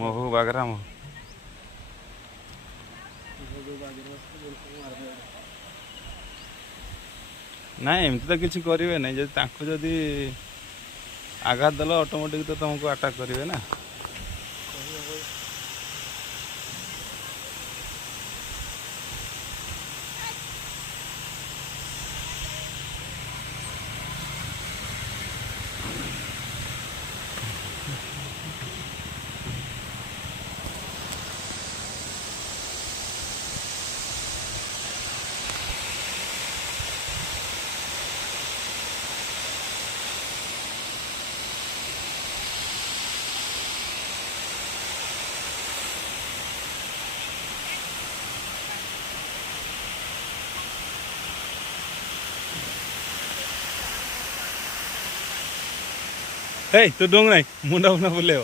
महू बागरा महू ना एमती तो किसी करेंगे ना जदि आघात देल ऑटोमेटिक तो तुमको अटैक करेंगे ना। हे तू डोंग नहीं मुंडा मुंडा बोले